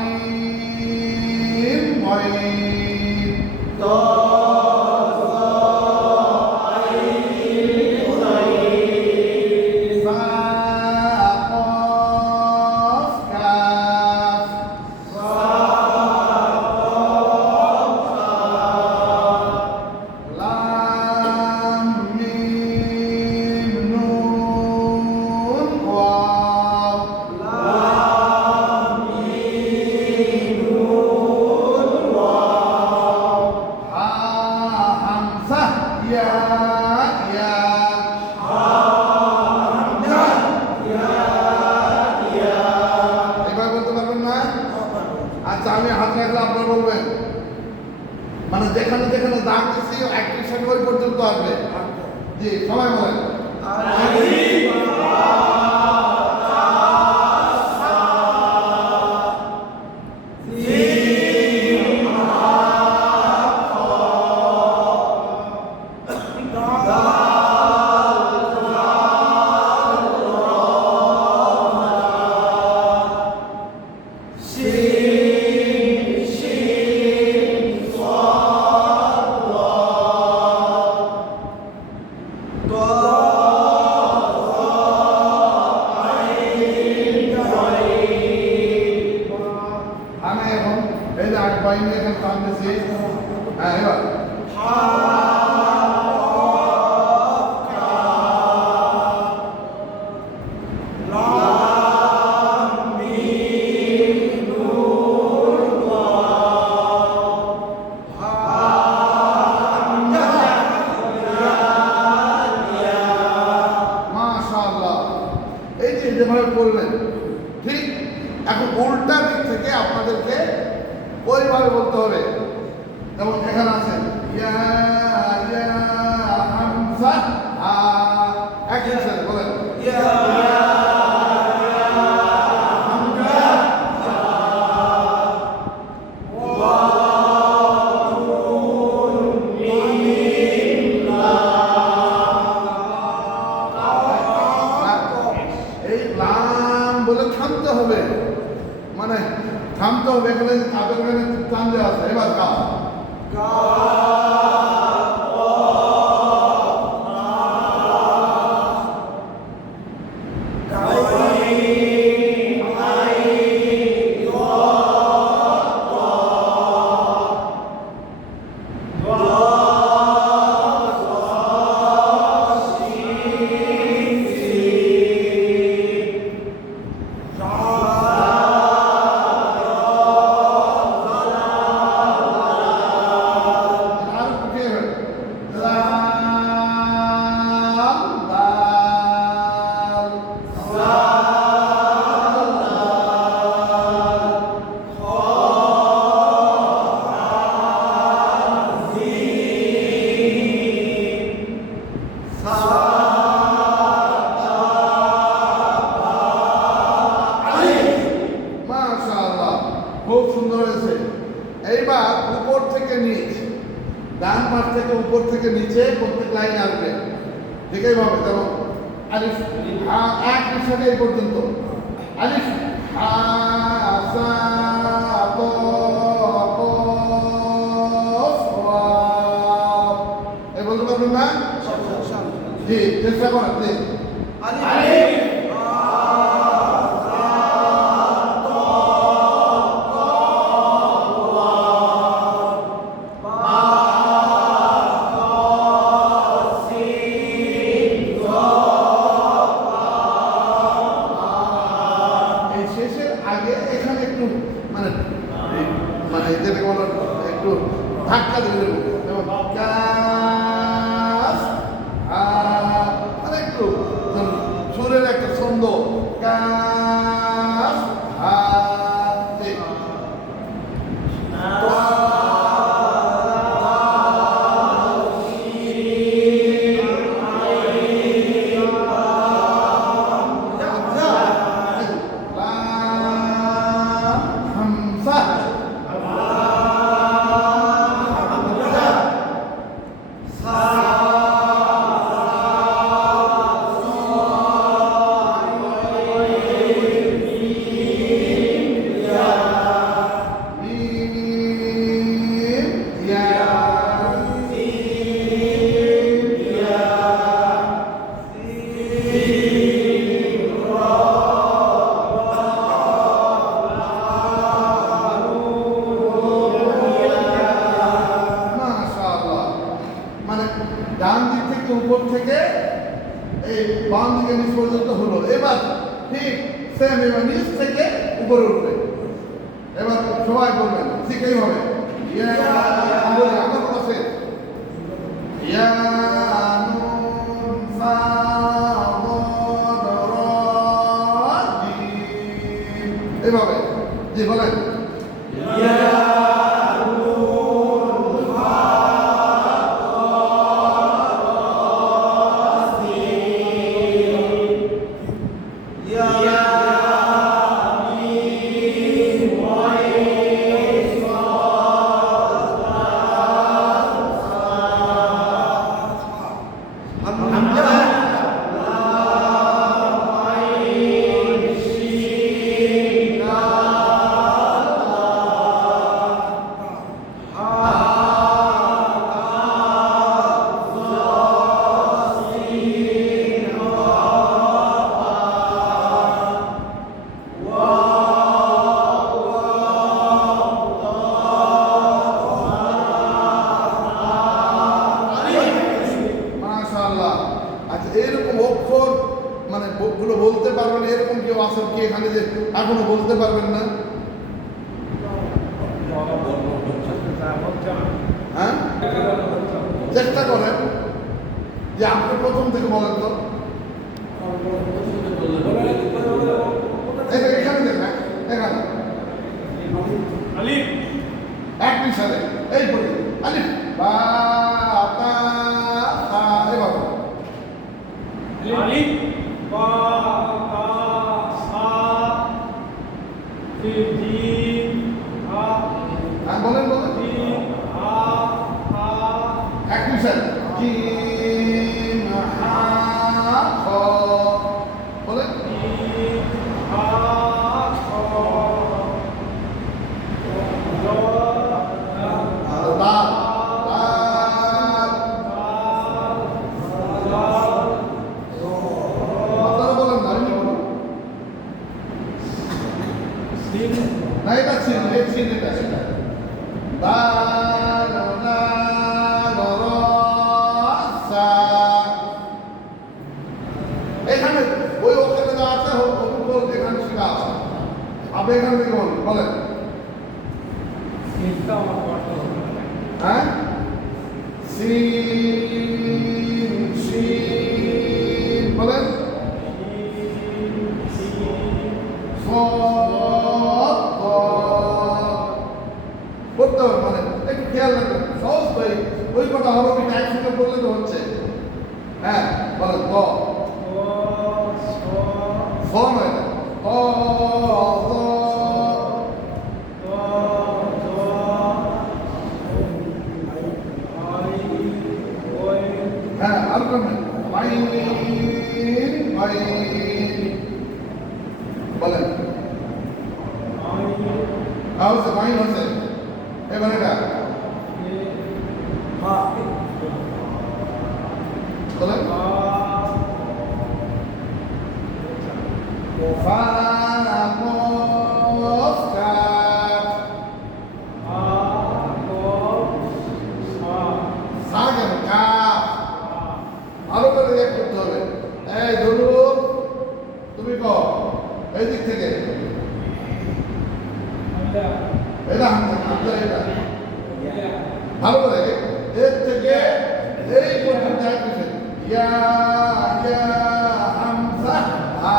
عين আচ্ছা আমি হাত রাখলে আপনারা বলবেন, মানে যেখানে যেখানে দাগ দিচ্ছি একই সাথে ওই পর্যন্ত আসবে। জি সবাই বলেন আমি এখন এই যে আট বাইনে এখানে টানতেছি। হ্যাঁ এবার মাশাআল্লাহ, এই যে যেভাবে বললেন ঠিক। এখন উল্টা দিক থেকে আপনাদেরকে ওইভাবে বলতে হবে, যেমন এখানে আছেন ইয়া ইয়া হামজা একই সাথে বলেন এই লাম বলে থামতে হবে, মানে থামতে হবে। এখানে তাদের এখানে টান দেওয়া আছে। এবার কা মাশাআল্লাহ, খুব সুন্দর হয়েছে। এইবার উপর থেকে নিচ, ডান পাশ থেকে উপর থেকে নিচে প্রত্যেক লাইন আসবে ঠিক এইভাবে। যেমন আলিফ এক সাথে এই পর্যন্ত আলিফ এই বলতে পারবেন না? জি চেষ্টা করেন। জি শেষের আগে এখানে একটু মানে মানে যেটাকে বলো একটু ধাক্কা দিয়ে দেবো, যেমন মানে একটু সুরের একটা ছন্দ ডান দিক থেকে উপর থেকে এই বাম দিকে নিচ পর্যন্ত হলো। এবার ঠিক সেম, এবার নিচ থেকে উপরে উঠবে। এবার সবাই বলবেন ঠিক এইভাবে আমার কাছে এভাবে জি বলেন মাশাআল্লাহ। আচ্ছা, এরকম অক্ষর মানে গুলো বলতে পারবেন, এরকম কেউ আছেন কি এখানে যে এখনো বলতে পারবেন না? হ্যাঁ, চেষ্টা করেন যে আপনি প্রথম থেকে বলেন তো। এখানে দেখেন, এখানে আলিফ এক মিশালে এই পড়ি আলিফ বা তা তা এভাবে। আলিফ বা তা সা ফির জিম হা হ্যাঁ বলেন বলেন জিম হা হা এক মিশালে জিম হা খ বলেন জিম হা খ জ আর দাল দাল আপনারা বলেন না, আমি বলুন সিন না, এটা ছিল এই ছিল এটা এটা দাল দাল র সা। এখানে ওই ওখানে যা আছে অভিজ্ঞ এখানে শেখা আছে, আপনি এখান থেকে বলুন বলেন। সিনটা আমার পড়তে হবে হ্যাঁ সিন শিন বলেন সদ দ। পড়তে হবে মানে একটু খেয়াল রাখবেন, সহজ তো ওই কটা হরফ একসঙ্গে পড়লে তো হচ্ছে। হ্যাঁ বলেন ক স নয় না ক জ হ্যাঁ আর করবেন মাইন মাইন বলেন। হচ্ছে মাইন হচ্ছে এবার এটা বলেন ফা কফ কাফ সা কেন কাফ আরো করে রিয়াক্ট করতে হবে। এই ধরুন তুমি কও এই দিক থেকে এটা হামজা এটা ভালো করে এর থেকে এই পর্যন্ত আসছে ইয়া ইয়া হামজা হা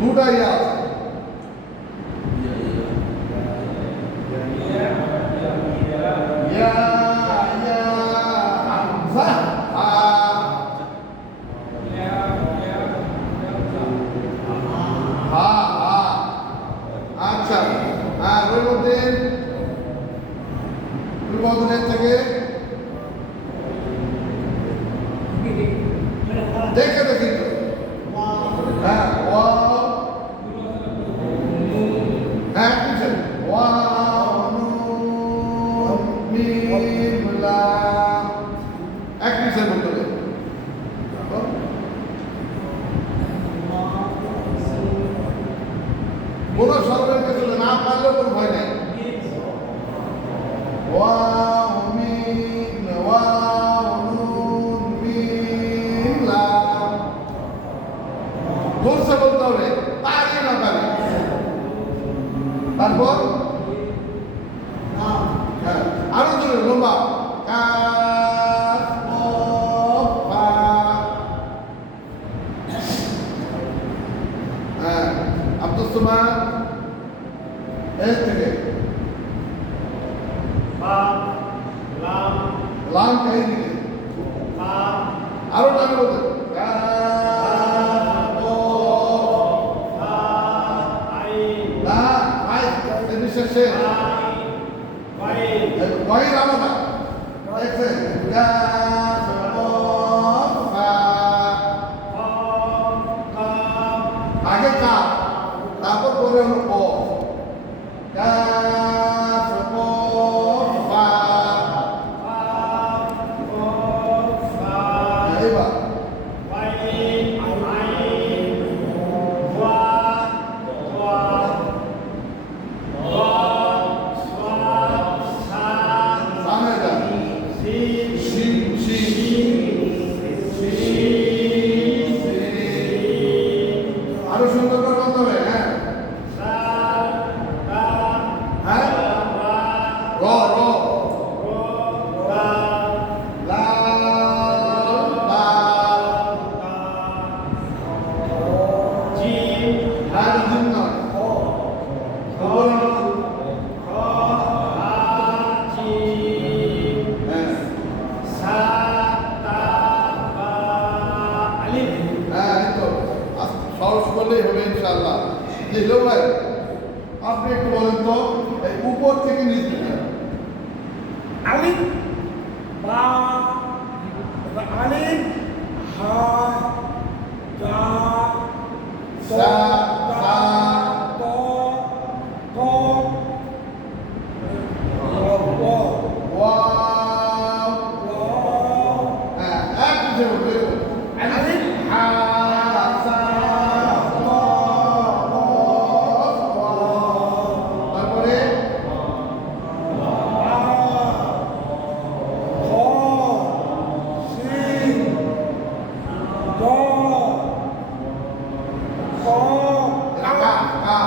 দুটা ইয়া আছে ইয়া ইয়া হামজা হা হা হা। আচ্ছা আর ওই মধ্যে থেকে দেখে দেখি তো হ্যাঁ হ্যাঁ বুঝছেন এক মিশন বলতে হবে। কোনো সরকারের কাছে না পারলেও কোনো ভয় নাই। ওয়াও মিম ওয়াও নুন মিম লাম জোরসে বলতে হবে, পারি না পারি। তারপর হ্যাঁ আরো জোরে লম্বা কাফ কফ ফা আরো টানে বলতে না ভাই শেষে ভয়ের আলাদা দেখছেন আগে কা তারপর পরে হলো ক এবার সামনে আরো সুন্দর করে বলতে হবে হ্যাঁ হ্যাঁ র র লা লা আর জিম নয় উপরে হ্যাঁ হ্যাঁ এই তো সহজ করলেই হবে ইনশাআল্লাহ দিল ভাই আপনি একটু বলেন তো এই উপর থেকে নিচ দিকে আলিফ বা আলিফ হা দা সা সা ত ক ব ওয়াও হ্যাঁ এক পিছে বলবে আলিফ হা সা ত তারপরে কা কা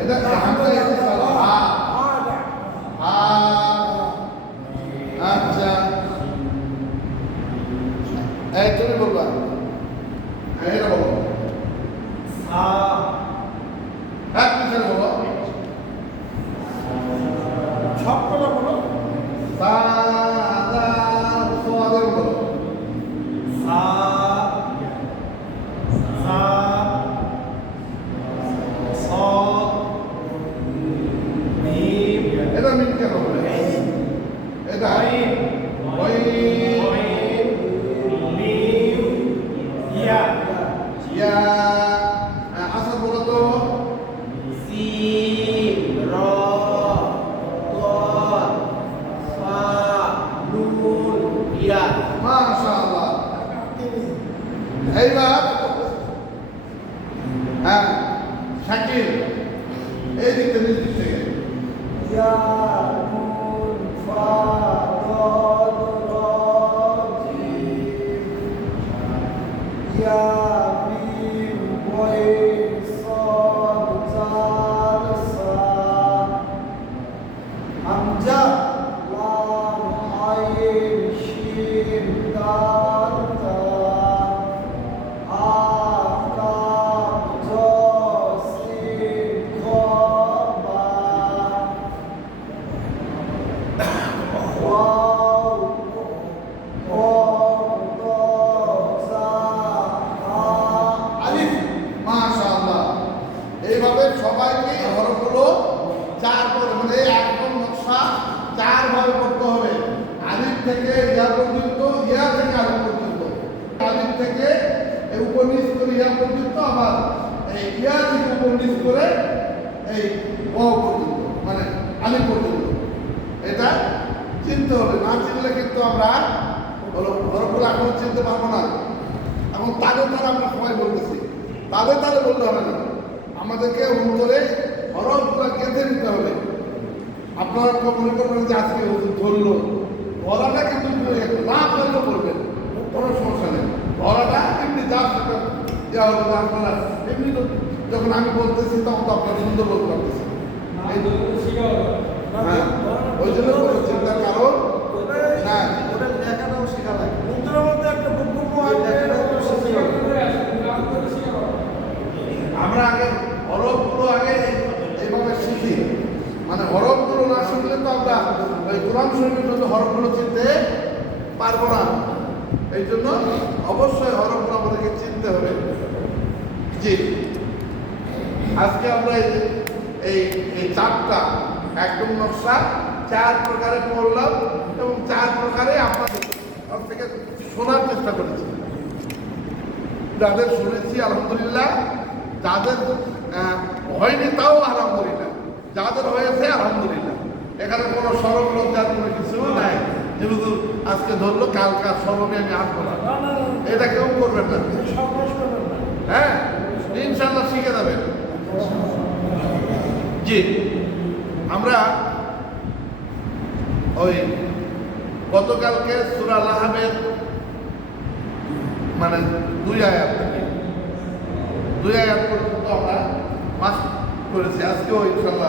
এটা হামজা ইতিসাল হা হা আচ্ছা এই তুমি বলবা হ্যাঁ এটা বলো এক পিছে বলো সা দা সোয়াদের বলো এটা মিন কেন বলে এটা ওই ইয়া আসল বলো তো মাশাআল্লাহ এইবার হ্যাঁ শাকিল এই দিক থেকে নিচ থেকে মাশাআল্লাহ এইভাবে সবাইকে হরফগুলো চার করে মানে একদম নকশা চার ভাবে করতে হবে আলিফ থেকে ইয়া পর্যন্ত ইয়া থেকে আলিফ পর্যন্ত আলিফ থেকে এই উপর নিচ করে ইয়া পর্যন্ত আবার এই ইয়া থেকে উপর নিচ করে এই ওয়াও পর্যন্ত মানে আলিফ পর্যন্ত এটা চিনতে হবে না চিনলে কিন্তু আমরা হরফগুলো এখন চিনতে পারবো না এখন তাদের তারা আমরা সবাই বলতেছি তাদের তাহলে বলতে হবে না আমাদেরকে অন্তরে হরফগুলো কেঁদে নিতে হবে আপনারা মনে করবেন যে আজকে ধরলো ধরাটা কিন্তু না ধরলেও করবেন কোনো সমস্যা নেই ধরাটা এমনি যা সেটা দেওয়া হবে যে আপনারা এমনি তো যখন আমি বলতেছি তখন তো আপনারা সুন্দর বলতে পারতেছি হ্যাঁ ওই জন্য বলেছি তার কারণ হ্যাঁ আমরা আগে হরফগুলো আগে এইভাবে শিখি মানে হরফগুলো না শিখলে তো আমরা ওই কোরআন শরীফের জন্য হরফগুলো চিনতে পারবো না। এই জন্য অবশ্যই হরফগুলো আমাদেরকে চিনতে হবে। জি, আজকে আমরা এই এই চারটা একদম নকশা 4 প্রকারে পড়লাম এবং 4 প্রকারে আপনাদের থেকে শোনার চেষ্টা করেছি। যাদের শুনেছি আলহামদুলিল্লাহ, যাদের হয়নি তাও আলহামদুলিল্লাহ, যাদের হয়েছে আলহামদুলিল্লাহ। এখানে কোনো সরল লজ্জার কোনো কিছু নাই যে হুজুর আজকে ধরলো কালকার স্মরণে আমি আসবো না, এটা কেউ করবেন না। হ্যাঁ, ইনশাল্লাহ শিখে যাবেন। জি, আমরা ওই গতকালকে সূরা লাহাবের মানে 2 আয়াত থেকে 2 আয়াত পর্যন্ত আমরা মাস করেছি। আজকেও ইনশাল্লাহ